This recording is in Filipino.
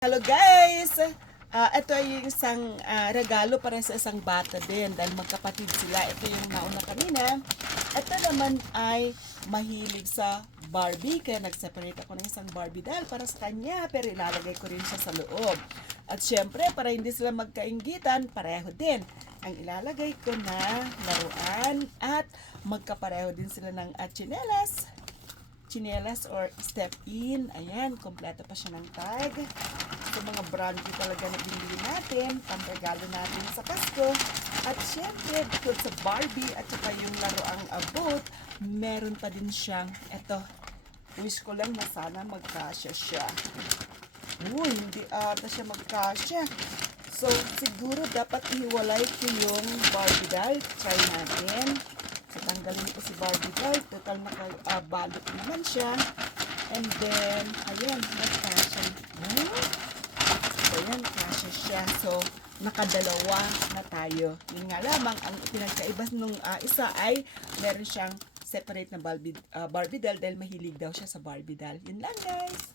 Hello guys! Ito ay yung isang regalo para sa isang bata din dahil magkapatid sila. Ito yung nauna kanina. Ito naman ay mahilig sa Barbie kaya nag-separate ako ng isang Barbie doll para sa kanya pero ilalagay ko rin siya sa loob. At syempre para hindi sila magkainggitan, pareho din. Ang ilalagay ko na laruan at magkapareho din sila ng chinelas or step in. Ayan, kompleto pa siya ng tag. Ito mga brand talaga na binili natin, pamregalo natin sa Pasko. At syempre, bukod sa Barbie at saka yung laruang abot, meron pa din siyang, eto, wish ko lang na sana magkasya siya. Uy, hindi ata siya magkasya. So, siguro dapat ihiwalay ko yung Barbie doll. Try natin. So, tanggalin ko si Barbie doll. Total nakabalot naman siya. And then, ayan, nagkasya. So, ayan, kasya siya. So, nakadalawa na tayo. Yun nga lamang, ang pinagkaiba nung isa ay meron siyang separate na Barbie doll dahil mahilig daw siya sa Barbie doll. Yun lang, guys.